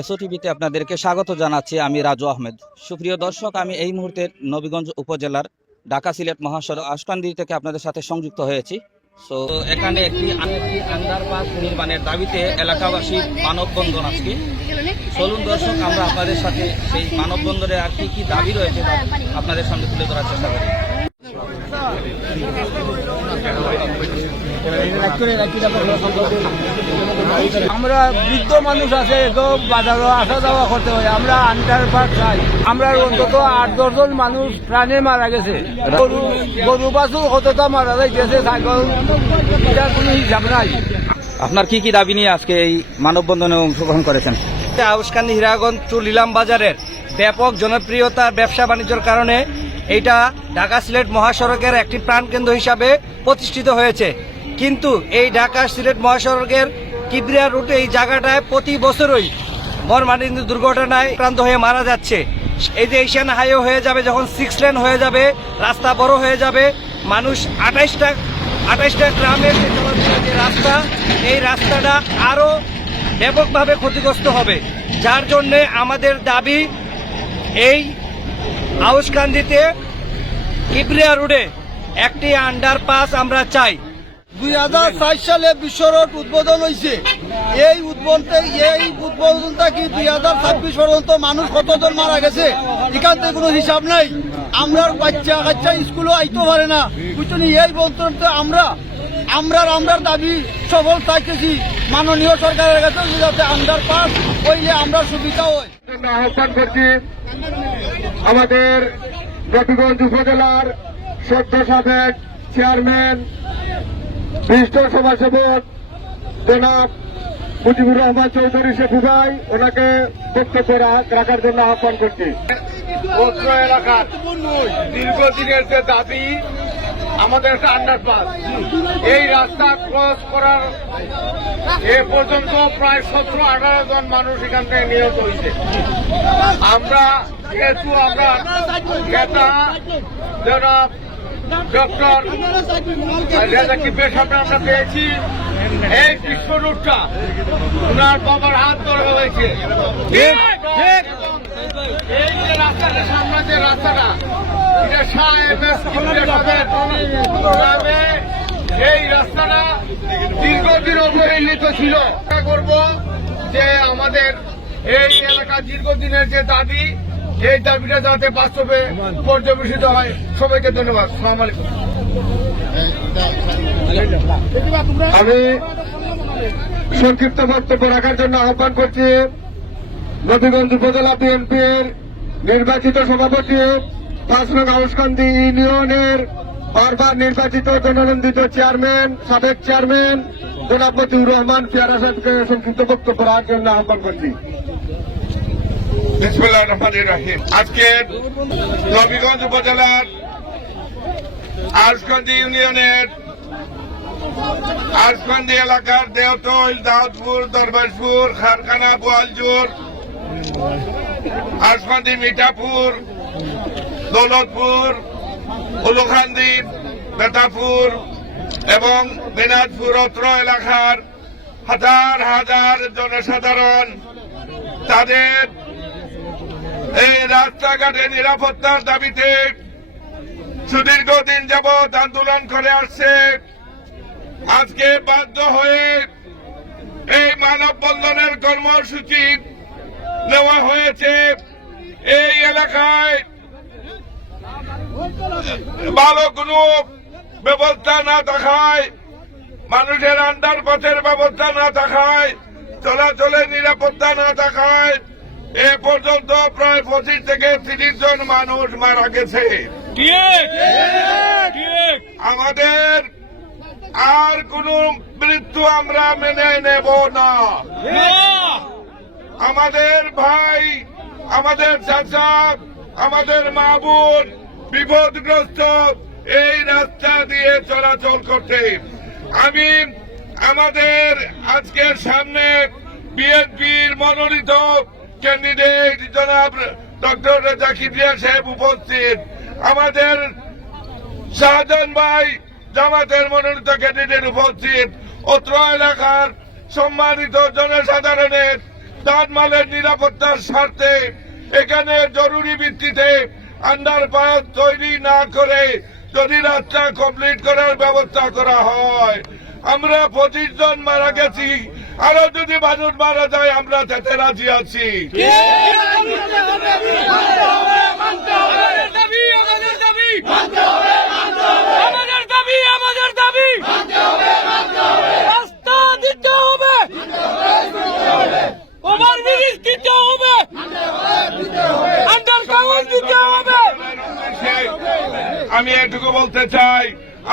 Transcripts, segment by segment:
এসওটিভিতে আপনাদেরকে স্বাগত জানাচ্ছি। আমি রাজু আহমেদ। সুপ্রিয় দর্শক, আমি এই মুহূর্তে নবীগঞ্জ উপজেলার ঢাকা সিলেট মহাসড়ক আশকান্দি থেকে আপনাদের সাথে সংযুক্ত হয়েছি। সো এখানে একটি আন্ডারপাস নির্মাণের দাবিতে এলাকাবাসী মানববন্ধন আজকে। চলুন দর্শক, আমরা আপনাদের সাথে সেই মানববন্ধনের আর কি দাবি রয়েছে আপনাদের সামনে তুলে ধরার চেষ্টা করি। আমরা বৃদ্ধ মানুষ আছে, বাজারও আসা যাওয়া করতে হয়। আমরা আন্ডারপাস চাই। আমরা অন্তত 8-10 জন মানুষ প্রাণে মারা গেছে। গরু বাছুর কতটা মারা যাইতেছে, ছাগল, এটার কোনো হিসাব নাই। আপনার কি দাবি নিয়ে আজকে এই মানববন্ধনে অংশগ্রহণ করেছেন? আউশকান্দি হীরাগঞ্জ টু লিলাম বাজারের ব্যাপক জনপ্রিয়তা ব্যবসা বাণিজ্যের কারণে এইটা ঢাকা সিলেট মহাসড়কের একটি প্রাণকেন্দ্র হিসাবে প্রতিষ্ঠিত হয়েছে। কিন্তু এই ঢাকা সিলেট মহাসড়কের কিবরিয়া রুটে এই জায়গাটায় প্রতি বছরই মর্মান্তিক দুর্ঘটনায় আক্রান্ত হয়ে মারা যাচ্ছে। এই যে এশিয়ান হাইওয়ে হয়ে যাবে, যখন 6 লেন হয়ে যাবে, রাস্তা বড় হয়ে যাবে, মানুষ 28টা গ্রামের যে চলাচলের যে রাস্তা, এই রাস্তাটা আরও ব্যাপকভাবে ক্ষতিগ্রস্ত হবে। যার জন্যে আমাদের দাবি, এই আউশকান্দিতে কিবরিয়া রোডে একটি আন্ডারপাস আমরা চাই। 2004 সালে বিশ্ব রোড উদ্বোধন হয়েছে। এই উদ্বোধনটা কি 2026 পর্যন্ত মানুষ কতজন মারা গেছে, এখান থেকে কোনো হিসাব নাই। আমরা বাচ্চা কাচ্চা স্কুলও আইতে পারে না, বুঝছেন? এই বলতে আমরা দাবি সফল চাইতেছি মাননীয় সরকারের কাছে, যাতে আন্ডারপাস হইলে আমরা সুবিধা হয়। আহ্বান করছি আমাদের নবীগঞ্জ উপজেলার সদ্য সাবেক চেয়ারম্যান, বিশিষ্ট সমাজসেবক জনাব মুজিবুর রহমান চৌধুরী শেখু ভাই, ওনাকে বক্তব্য রাখার জন্য আহ্বান করছি। অত্র এলাকার দীর্ঘদিনের যে দাবি, আমাদের একটা আন্ডারপাস, এই রাস্তা ক্রস করার এ পর্যন্ত প্রায় 17-18 জন মানুষ এখান থেকে নিহত হয়েছে। আমরা যেহেতু আমরা নেতা জনাব ডক্টর রেজাকিবের সামনে আমরা পেয়েছি, এই বিশ্ব রুটটা ওনার বাবার হাত ধরা হয়েছে। এই যে রাস্তাটা, সামনে যে রাস্তাটা, এটা এই রাস্তাটা দীর্ঘদিন অবহেলিত ছিল। আশা করব যে আমাদের এই এলাকা দীর্ঘদিনের যে দাবি, এই দাবিটা যাতে বাস্তবে পর্যবেসিত হয়। সবাইকে ধন্যবাদ। আসসালামু আলাইকুম। আমি সংক্ষিপ্ত বক্তব্য রাখার জন্য আহ্বান করছি নবীগঞ্জ উপজেলা বিএনপির নির্বাচিত সভাপতি, 5 নং আউশকান্দি ইউনিয়নের বারবার নির্বাচিত জননন্দিত চেয়ারম্যান, সাবেক চেয়ারম্যান জনাব মতিউর রহমান পেয়ারা সাহেবকে সংক্ষিপ্ত বক্তব্য রাখার জন্য আহ্বান করছি। বিসমিল্লাহির রহমানির রহিম। আজকে নবীগঞ্জ উপজেলার আউশকান্দি ইউনিয়নের আউশকান্দি এলাকার দেওতৈল, দাউদপুর, দরবারপুর, খারখানা, বোয়ালজোর, আউশকান্দি, মিঠাপুর, দৌলতপুর, উলুখান্দি, বেতাপুর এবং দিনাজপুর অত্র এলাকার হাজার হাজার জনসাধারণ তাদের এই রাস্তাঘাটে নিরাপত্তার দাবিতে সুদীর্ঘদিন যাবৎ আন্দোলন করে আসছে। আজকে বাধ্য হয়ে এই মানববন্ধনের কর্মসূচি নেওয়া হয়েছে। এই এলাকায় ভালো কোনো ব্যবস্থা না থাকায়, মানুষের আন্ডারপাসের ব্যবস্থা না থাকায়, চলাচলের নিরাপত্তা না থাকায় এ পর্যন্ত প্রায় 25 থেকে 30 জন মানুষ মারা গেছে। আমাদের আর কোন মৃত্যু আমরা মেনে নেব না। আমাদের ভাই, আমাদের চাচা, আমাদের মা বোন বিপদগ্রস্ত এই রাস্তা দিয়ে চলাচল করতে। আমি আমাদের আজকের সামনে বিএনপির মনোনীত ক্যান্ডিডেট জনাব ডক্টর রেজাকিবিয়া সাহেব উপস্থিত, আমাদের শাহজাহান ভাই জামাতের মনোনীত ক্যান্ডিডেট উপস্থিত, অত্র এলাকার সম্মানিত জনসাধারণের জানমালের নিরাপত্তার স্বার্থে এখানে জরুরি ভিত্তিতে আন্ডারপাস তৈরি না করে যদি রাস্তা কমপ্লিট করার ব্যবস্থা করা হয়, আমরা 25 জন মারা গেছি, আরো যদি মানুষ মারা যায় আমরা তাতে রাজি আছি। আমি এটুকু বলতে চাই,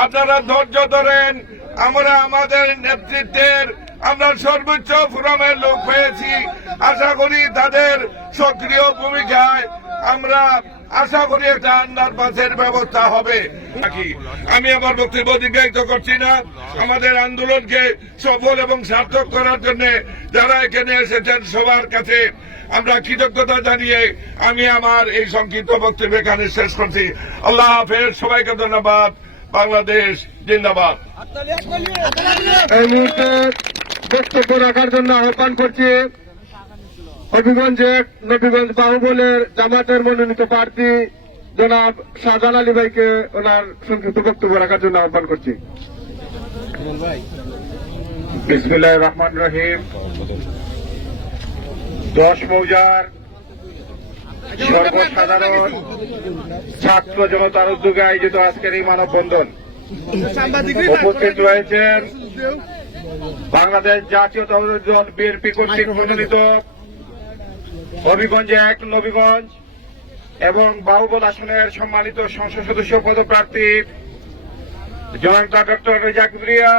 আপনারা ধৈর্য ধরেন। আমরা আমাদের নেতৃত্বের আমরা সর্বোচ্চ ফোরামের লোক পেয়েছি, আশা করি তাদের সক্রিয় ভূমিকায় আমরা আশা করি একটা আন্ডারপাসের ব্যবস্থা হবে। আমি আমার বক্তব্য দীর্ঘায়িত করছি না। আমাদের আন্দোলনকে সফল এবং সার্থক করার জন্য যারা এখানে এসেছেন সবার কাছে আমরা কৃতজ্ঞতা জানিয়ে আমি আমার এই সংক্ষিপ্ত বক্তব্য এখানে শেষ করছি। আল্লাহ হাফেজ, সবাইকে ধন্যবাদ। বাংলাদেশ জিন্দাবাদ। এই মুহূর্তে বক্তব্য রাখার জন্য আহ্বান করছি হবিগঞ্জ নবীগঞ্জ বাহুবলের জামাতের মনোনীত প্রার্থী জনাব শাহজাহান আলী ভাইকে ওনার সংক্ষিপ্ত বক্তব্য রাখার জন্য আহ্বান করছি। বিসমিল্লাহির রহমানির রহিম। 10 মৌজার সর্বসাধারণ ছাত্র জনতার উদ্যোগে আয়োজিত আজকের এই মানববন্ধন উপস্থিত রয়েছেন বাংলাদেশ জাতীয়তাবাদী দল বিএনপি কর্তৃক মনোনীত হবিগঞ্জ 1 নবীগঞ্জ এবং বাহুবল আসনের সম্মানিত সংসদ সদস্য পদপ্রার্থী জনতা ডক্টর রেজা কিবরিয়া,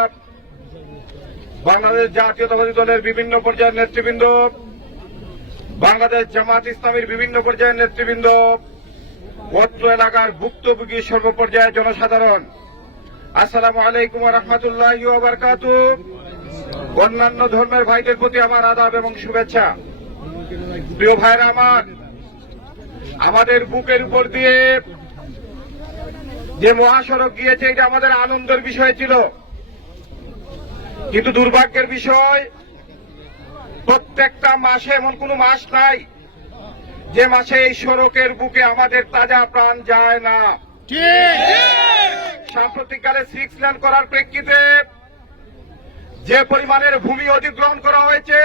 বাংলাদেশ জাতীয়তাবাদী দলের বিভিন্ন পর্যায়ের নেতৃবৃন্দ, বাংলাদেশ জামাত ইসলামীর বিভিন্ন পর্যায়ের নেতৃবৃন্দ, অত্র এলাকার ভুক্তভোগী সর্বপর্যায়ের জনসাধারণ, আসসালামু আলাইকুম ওয়া রাহমাতুল্লাহি ওয়া বারাকাতুহু। অন্যান্য ধর্মের ভাইদের প্রতি আমার আদাব এবং শুভেচ্ছা। প্রিয় ভাইরা আমার, আমাদের বুকের উপর দিয়ে যে মহাসড়ক গিয়েছে এটা আমাদের আনন্দের বিষয় ছিল, কিন্তু দুর্ভাগ্যের বিষয় প্রত্যেকটা মাসে এমন কোন মাস নাই যে মাসে এই সড়কের বুকে আমাদের তাজা প্রাণ যায় না। সাম্প্রতিককালে 6 লেন করার প্রেক্ষিতে যে পরিমাণের ভূমি অধিগ্রহণ করা হয়েছে,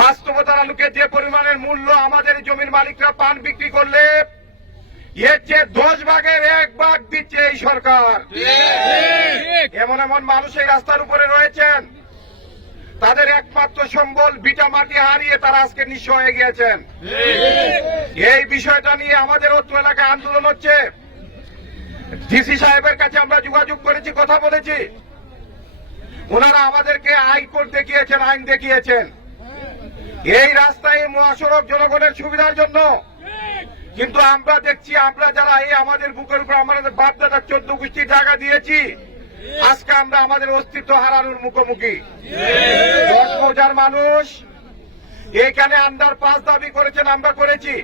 বাস্তবতার আলোকে যে পরিমাণের মূল্য আমাদের জমির মালিকরা পান বিক্রি করলে এর চেয়ে 10 ভাগের 1 ভাগ দিচ্ছে এই সরকার। এমন এমন মানুষ এই রাস্তার উপরে রয়েছেন, তাদের একমাত্র সম্বল ভিটা মাটি হারিয়ে তারা আজকে নিঃস্ব হয়ে গিয়েছেন। এই বিষয়টা নিয়ে আমাদের অত্র এলাকায় আন্দোলন হচ্ছে। ডিসি সাহেবের কাছে আমরা যোগাযোগ করেছি, কথা বলেছি। ওনারা আমাদেরকে হাইকোর্ট দেখিয়েছেন, আইন দেখিয়েছেন এই রাস্তায় মহাসড়ক জনগণের সুবিধার জন্য, কিন্তু আমরা দেখছি আমরা যারা এই আমাদের বুকের উপর আমাদের বাপদাদা 14 গোষ্ঠীর জায়গা দিয়েছি, আজকে আমরা আমাদের অস্তিত্ব হারানোর মুখোমুখি। 10 মৌজার মানুষ এখানে আন্ডারপাস দাবি করেছেন, আমরা করেছি।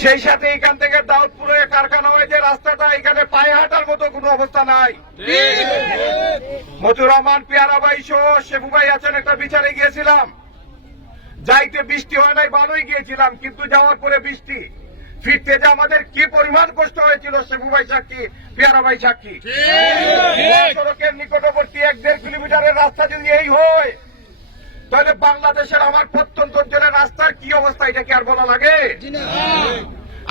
সেই সাথে এখান থেকে দাউদপুরে কারখানা হয়েছে, রাস্তাটা এখানে পায়ে হাঁটার মতো কোনো অবস্থা নাই। মতিউর রহমান পেয়ারা ভাই সহ শেফু ভাই আছেন, একটা বিচারে গিয়েছিলাম, যাইতে বৃষ্টি হয় নাই, ভালোই গিয়েছিলাম, কিন্তু যাওয়ার পরে বৃষ্টি, ফিরতে যে আমাদের কি পরিমাণ কষ্ট হয়েছিল শেফু ভাই সাক্ষী, পেয়ারা ভাই সাক্ষী। সড়কের নিকটবর্তী 1-1.5 কিলোমিটারের রাস্তা যদি এই হয়, তাহলে বাংলাদেশের আমার প্রত্যন্ত অঞ্চলের রাস্তার কি অবস্থা, এটা কি আর বলা লাগে?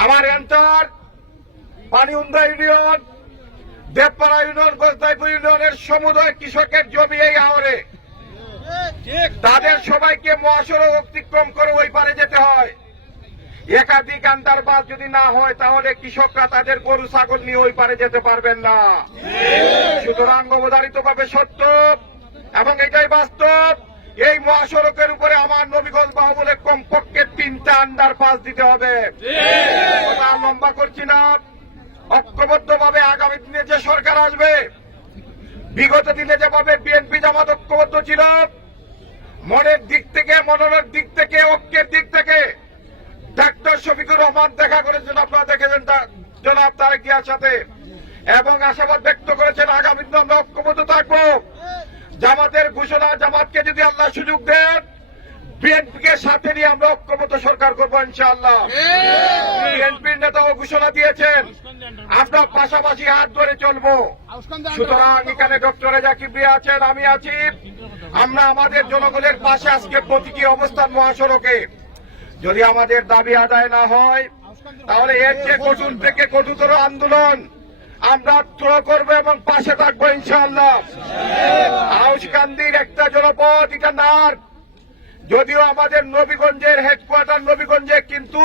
আমার এন্টার পানিউন্দা ইউনিয়ন, দেবপাড়া ইউনিয়ন, গোসদাইপুর ইউনিয়নের সমুদয় কৃষকের জমি এই হাওরে, তাদের সবাইকে মহাসড়ক অতিক্রম করে ওই পারে যেতে হয়। একাধিক আন্ডারপাস যদি না হয় তাহলে কৃষকরা তাদের গরু ছাগল নিয়ে ওই পারে যেতে পারবেন না। সুতরাং অবধারিতভাবে সত্য এবং এটাই বাস্তব, এই মহাসড়কের উপরে আমার নবীগঞ্জ বাহুবলে কমপক্ষে 3টা আন্ডারপাস দিতে হবে। কথা লম্বা করছি না, ঐক্যবদ্ধভাবে আগামী দিনে যে সরকার আসবে, বিগত দিনে যেভাবে বিএনপি জামাত ঐক্যবদ্ধ ছিল, মনের দিক থেকে, মননের দিক থেকে, ঐক্যের দিক থেকে ডাক্তার শফিকুর রহমান দেখা করেছেন, আপনারা দেখেছেন জনাব তারেক জিয়ার সাথে, এবং আশাবাদ ব্যক্ত করেছেন আগামী দিনে আমরা ঐক্যবদ্ধ থাকবো। জামাতের ঘোষণা, জামাতকে যদি আল্লাহ সুযোগ দেন, সাথে নিয়ে আমরা ঐক্যবদ্ধ সরকার করবো ইনশাআল্লাহ। বিএনপির নেতাও ঘোষণা দিয়েছেন আমরা পাশাপাশি হাত ধরে চলবো। সুতরাং এখানে ডক্টর রেজা কিবরিয়া আছেন, আমি আছি, আমরা আমাদের জনগণের পাশে আজকে প্রতীকী অবস্থান মহাসড়কে। যদি আমাদের দাবি আদায় না হয় তাহলে এর চেয়ে কঠোর থেকে কঠোরতর আন্দোলন আমরা করবো এবং পাশে থাকবো ইনশাআল্লাহ। আউশকান্দির একটা জনপদ, এটা নার, যদিও আমাদের নবীগঞ্জের হেডকোয়ার্টার নবীগঞ্জে, কিন্তু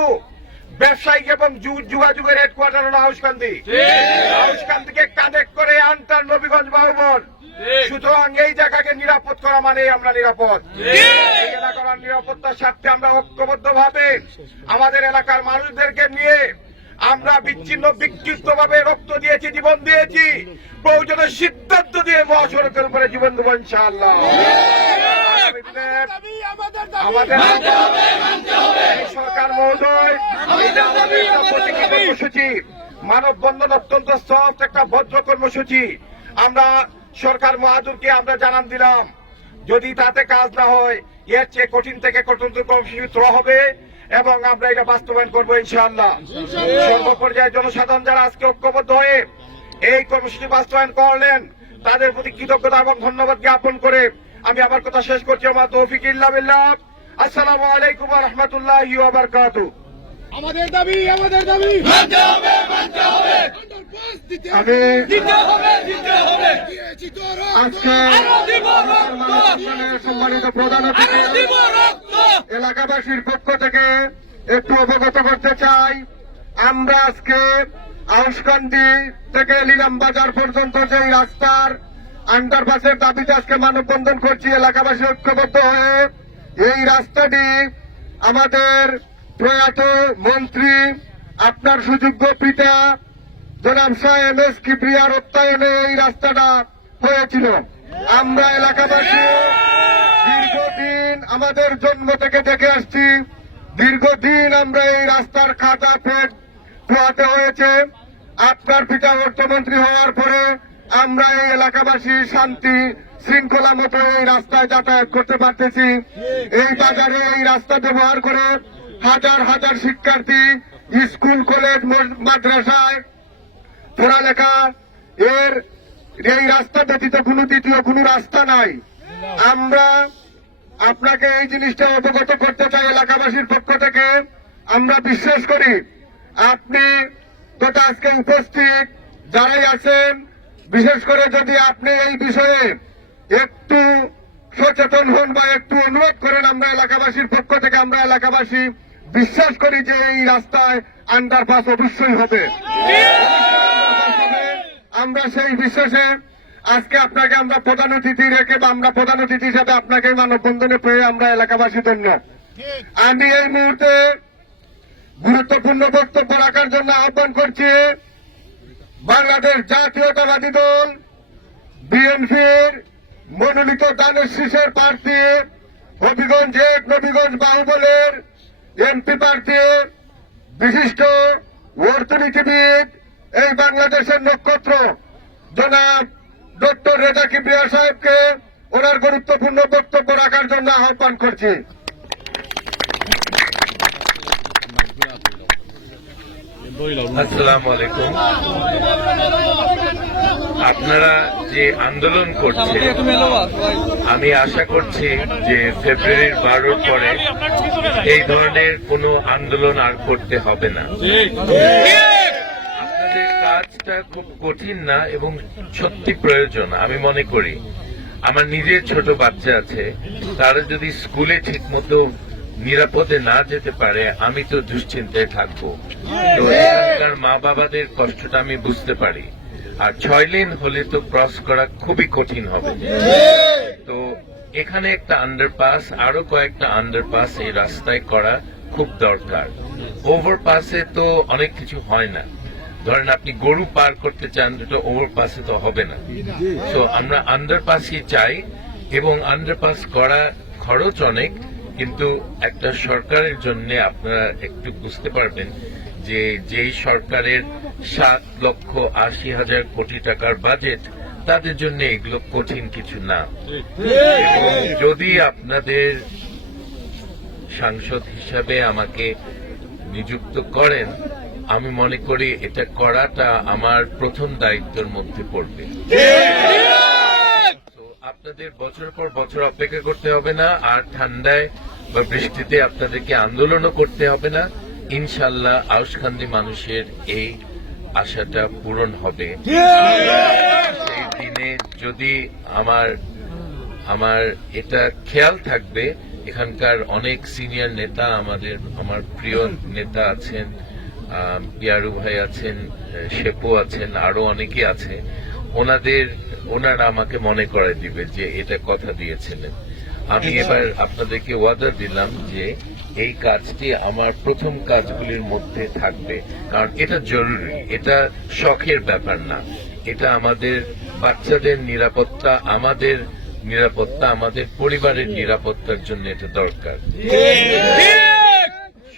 ব্যবসায়িক এবং যোগাযোগের হেডকোয়ার্টার হল আউশকান্দি। আউশকান্দিকে কানেক্ট করে আনটার নবীগঞ্জ বাহুবল। সুতরাং এই জায়গাকে নিরাপদ করা মানে আমরা নিরাপদ। এই এলাকার নিরাপত্তার স্বার্থে আমরা ঐক্যবদ্ধ ভাবে আমাদের এলাকার মানুষদেরকে নিয়ে আমরা বিক্ষিপ্ত ভাবে রক্ত দিয়েছি, জীবন দিয়েছি, প্রয়োজনে সিদ্ধান্ত দিয়ে মহাসড়কের উপরে জীবন দেবো ইনশাআল্লাহ। আমাদের সরকার মহোদয়, এটা আমাদের একটা প্রতীকী কর্মসূচি, মানববন্ধন অত্যন্ত সফট একটা ভদ্র কর্মসূচি। আমরা সরকার মহাদুরকে আমরা জানান দিলাম, যদি তাতে কাজ না হয় এর চেয়ে কঠিন থেকে কঠোরতর কর্মসূচি হবে এবং আমরা এটা বাস্তবায়ন করবো ইনশাআল্লাহ। সর্বপর্যায়ে জনসাধারণ যারা আজকে ঐক্যবদ্ধ হয়ে এই কর্মসূচি বাস্তবায়ন করলেন তাদের প্রতি কৃতজ্ঞতা এবং ধন্যবাদ জ্ঞাপন করে আমি আমার কথা শেষ করছি। আমার তৌফিক ইল্লা বিল্লাহ। আসসালামু আলাইকুম ওয়া রাহমাতুল্লাহি ওয়া বারাকাতুহু। আমাদের দাবি মানতে হবে, মানতে হবে। আমি দিতে হবে। আজকে সম্মানিত প্রধান অতিথি এলাকাবাসীর পক্ষ থেকে একটু অবগত করতে চাই, আমরা আজকে আউশকান্দি থেকে লিলাম বাজার পর্যন্ত যে রাস্তার আন্ডারপাসের দাবিতে আজকে মানববন্ধন করছি এলাকাবাসী ঐক্যবদ্ধ হয়ে। এই রাস্তাটি আমাদের প্রয়াত মন্ত্রী, আপনার সুযোগ্য পিতা জনাব শাহ এম.এস. কিবরিয়ার অর্থায়নে এই রাস্তাটা হয়েছিল। আমরা এলাকাবাসী দীর্ঘদিন আমাদের জন্ম থেকে দেখে আসছি, দীর্ঘদিন আমরা এই রাস্তার খাতা পেট পোহাতে হয়েছে। আপনার পিতা অর্থমন্ত্রী হওয়ার পরে আমরা এই এলাকাবাসী শান্তি শৃঙ্খলা মতো এই রাস্তায় যাতায়াত করতে পারতেছি। এই বাজারে এই রাস্তা ব্যবহার করে হাজার হাজার শিক্ষার্থী স্কুল কলেজ মাদ্রাসায় পড়ালেখা, এই রাস্তা ব্যতীত কোনো দ্বিতীয় কোনো রাস্তা নাই। আমরা আপনাকে এই জিনিসটা অবগত করতে চাই এলাকাবাসীর পক্ষ থেকে। আমরা বিশ্বাস করি আপনি তথা আজকে উপস্থিত যারাই আছেন, বিশেষ করে যদি আপনি এই বিষয়ে একটু সচেতন হন বা একটু অনুরোধ করেন, আমরা এলাকাবাসীর পক্ষ থেকে আমরা এলাকাবাসী বিশ্বাস করি যে এই রাস্তায় আন্ডারপাস অবশ্যই হবে। আমরা সেই বিশ্বাসে আজকে আপনাকে আমরা প্রধান অতিথি রেখে বা আমরা প্রধান অতিথি হিসাবে আপনাকে মানববন্ধনে পেয়ে আমরা এলাকাবাসীর জন্য আমি এই মুহূর্তে গুরুত্বপূর্ণ বক্তব্য রাখার জন্য আহ্বান করছি বাংলাদেশ জাতীয়তাবাদী দল বিএনপির মনোনীত দানের শীষের প্রার্থী, হবিগঞ্জ এক নবীগঞ্জ বাহুবলের এমপি প্রার্থী, বিশিষ্ট অর্থনীতিবিদ, এই বাংলাদেশের নক্ষত্র জনাব ডক্টর রেজা কিবরিয়া সাহেবকে ওনার গুরুত্বপূর্ণ বক্তব্য রাখার জন্য আহ্বান করছি। আসসালামু আলাইকুম। আপনারা যে আন্দোলন করছেন, আমি আশা করছি যে ফেব্রুয়ারির 12 পরে এই ধরনের কোনো আন্দোলন আর করতে হবে না। আপনাদের কাজটা খুব কঠিন না এবং সত্যি প্রয়োজন। আমি মনে করি আমার নিজের ছোট বাচ্চা আছে, তারা যদি স্কুলে ঠিকমতো নিরাপদে না যেতে পারে আমি তো দুশ্চিন্তায় থাকবো। তো এখানকার মা বাবাদের কষ্টটা আমি বুঝতে পারি। আর 6 লেন হলে তো ক্রস করা খুবই কঠিন হবে। তো এখানে একটা আন্ডারপাস, আরো কয়েকটা আন্ডারপাস এই রাস্তায় করা খুব দরকার। ওভারপাসে তো অনেক কিছু হয় না। ধরেন আপনি গরু পার করতে চান, দুটো ওভারপাসে তো হবে না। তো আমরা আন্ডারপাসই চাই এবং আন্ডারপাস করা খরচ অনেক, কিন্তু একটা সরকারের জন্য আপনারা একটু বুঝতে পারবেন যে যেই সরকারের 7,80,000 কোটি টাকার বাজেট, তাদের জন্য এগুলো কঠিন কিছু না। এবং যদি আপনাদের সাংসদ হিসাবে আমাকে নিযুক্ত করেন, আমি মনে করি এটা করাটা আমার প্রথম দায়িত্বের মধ্যে পড়বে। তো আপনাদের বছর পর বছর অপেক্ষা করতে হবে না, আর ঠান্ডায় বা বৃষ্টিতে আপনাদেরকে আন্দোলনও করতে হবে না। ইনশাল্লাহ আউশখান্দি মানুষের এই আশাটা পূরণ হবে। সেই দিনে যদি আমার এটা খেয়াল থাকবে, এখানকার অনেক সিনিয়র নেতা, আমার প্রিয় নেতা আছেন, পিয়ারু ভাই আছেন, শেপু আছেন, আরো অনেকে আছে, ওনারা আমাকে মনে করায় দিবে যে এটা কথা দিয়েছিলেন। আমি এবার আপনাদেরকে ওয়াদা দিলাম যে এই কাজটি আমার প্রথম কাজগুলির মধ্যে থাকবে, কারণ এটা জরুরি, এটা শখের ব্যাপার না, এটা আমাদের বাচ্চাদের নিরাপত্তা, আমাদের নিরাপত্তা, আমাদের পরিবারের নিরাপত্তার জন্য এটা দরকার।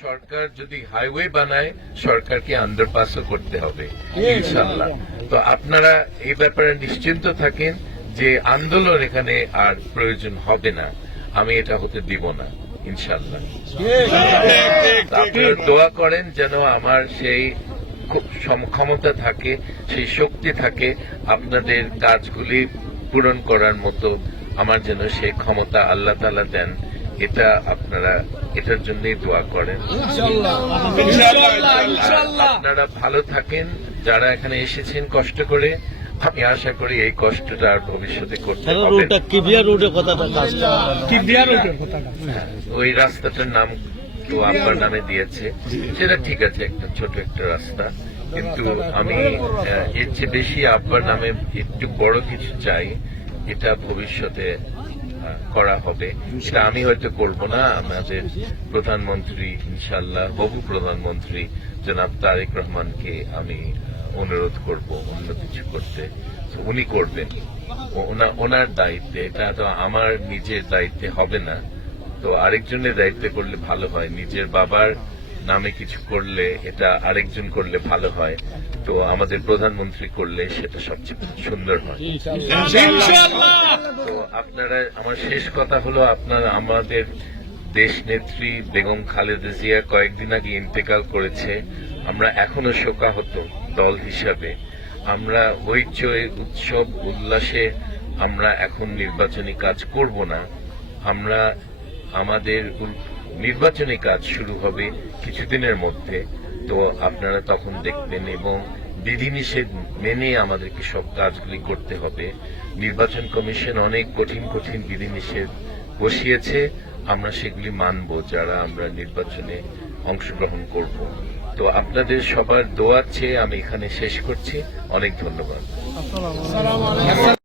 সরকার যদি হাইওয়ে বানায়, সরকারকে আন্ডারপাসও করতে হবে ইনশাল্লাহ। তো আপনারা এই ব্যাপারে নিশ্চিন্ত থাকেন যে আন্দোলন এখানে আর প্রয়োজন হবে না, আমি এটা হতে দিব না ইনশাল্লাহ। আপনারা দোয়া করেন যেন আমার সেই ক্ষমতা থাকে, সেই শক্তি থাকে, আপনাদের কাজগুলি পূরণ করার মতো আমার যেন সেই ক্ষমতা আল্লাহ তাআলা দেন, এটা আপনারা এটার জন্যই দোয়া করেন। আপনারা ভালো থাকেন, যারা এখানে এসেছেন কষ্ট করে, আমি আশা করি এই কষ্টটা আর ভবিষ্যতে করতে হবে। ওই রাস্তাটার নাম তো আপনার নামে দিয়েছে, সেটা ঠিক আছে, একটা ছোট একটা রাস্তা, কিন্তু আমি এর চেয়ে বেশি আব্বার নামে একটু বড় কিছু চাই, এটা ভবিষ্যতে করা হবে। সেটা আমি হয়তো করব না, আমাদের প্রধানমন্ত্রী ইনশাল্লাহ, হবু প্রধানমন্ত্রী জনাব তারেক রহমানকে আমি অনুরোধ করব অন্য কিছু করতে, উনি করবেন, ওনার দায়িত্বে, এটা তো আমার নিজের দায়িত্বে হবে না, তো আরেকজনের দায়িত্বে করলে ভালো হয়। নিজের বাবার নামে কিছু করলে এটা আরেকজন করলে ভালো হয়, তো আমাদের প্রধানমন্ত্রী করলে সেটা সবচেয়ে সুন্দর হয়। তো আপনারা, আমার শেষ কথা হলো, আপনারা, আমাদের দেশ নেত্রী বেগম খালেদা জিয়া কয়েকদিন আগে ইন্তেকাল করেছে। আমরা এখনো শোকাহত দল হিসাবে, আমরা হইচই উৎসব উল্লাসে আমরা এখন নির্বাচনী কাজ করব না, আমাদের নির্বাচনী কাজ শুরু হবে কিছুদিনের মধ্যে, তো আপনারা তখন দেখবেন, এবং বিধিনিষেধ মেনে আমাদেরকে সব কাজগুলি করতে হবে। নির্বাচন কমিশন অনেক কঠিন কঠিন বিধিনিষেধ বসিয়েছে, আমরা সেগুলি মানব যারা আমরা নির্বাচনে অংশগ্রহণ করব। তো আপনাদের সবার দোয়া চেয়ে আমি এখানে শেষ করছি। অনেক ধন্যবাদ।